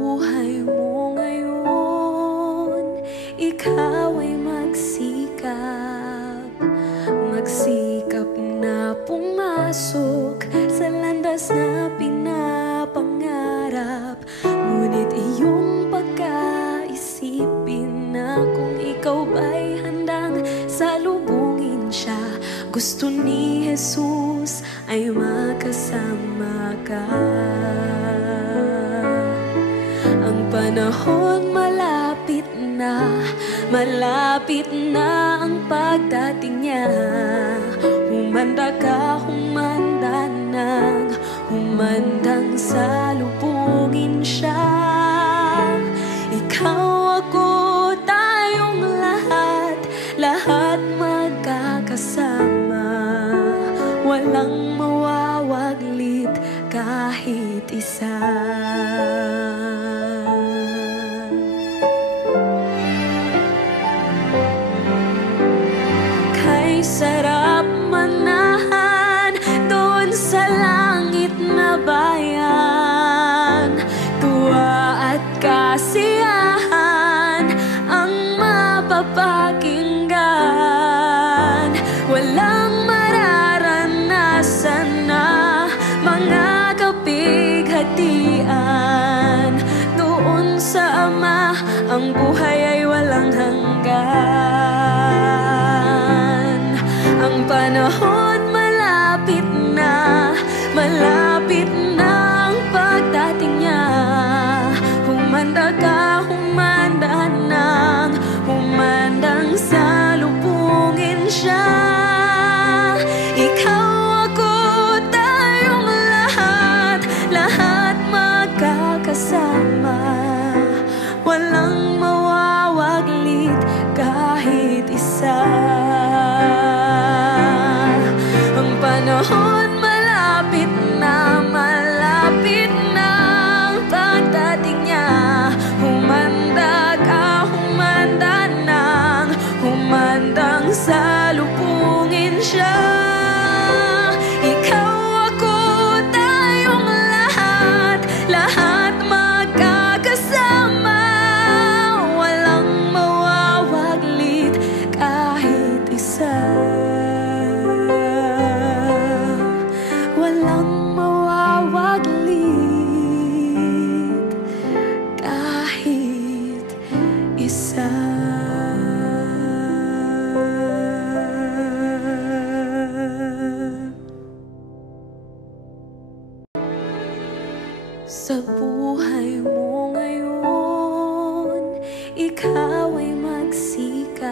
buhay mo ngayon, ikaw ay magsikap na pumasok sa landas na pinapangarap. Ngunit iyong pagkaisipin na kung ikaw ba'y handang salubungin siya, gusto ni Jesus ay makasama ka. Ang panahon malapit na ang pagdating niya. Humanda ka, humandang salubungin siya. Ikaw, ako, tayong lahat magkakasama. Walang mawawaglit kahit isa. Kay sarap manahan doon sa langit na bayan. Tuwa at kasiyahan ang mapapakinggan. Walang mararanasan na mga kapighatian. Doon sa Ama ang buhay ay walang hanggan. Ang panahon malapit na ang pagdating niya. Humanda ka, humandang salubungin siya. Ikaw, ako, tayong lahat magkakasama. Walang mawawaglit kahit isa. Ang panahon malapit na ang pagdating niya. Humanda ka, humandang salubungin siya. Ikaw, ako, tayong lahat magkakasama. Walang mawawaglit kahit isa. Walang mawawaglit kahit isa. Sa buhay mo ngayon, ikaw ay magsikap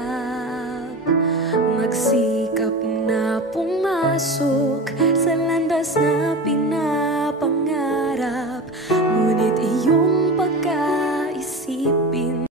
na pumasok sa landas na pinapangarap. Ngunit iyong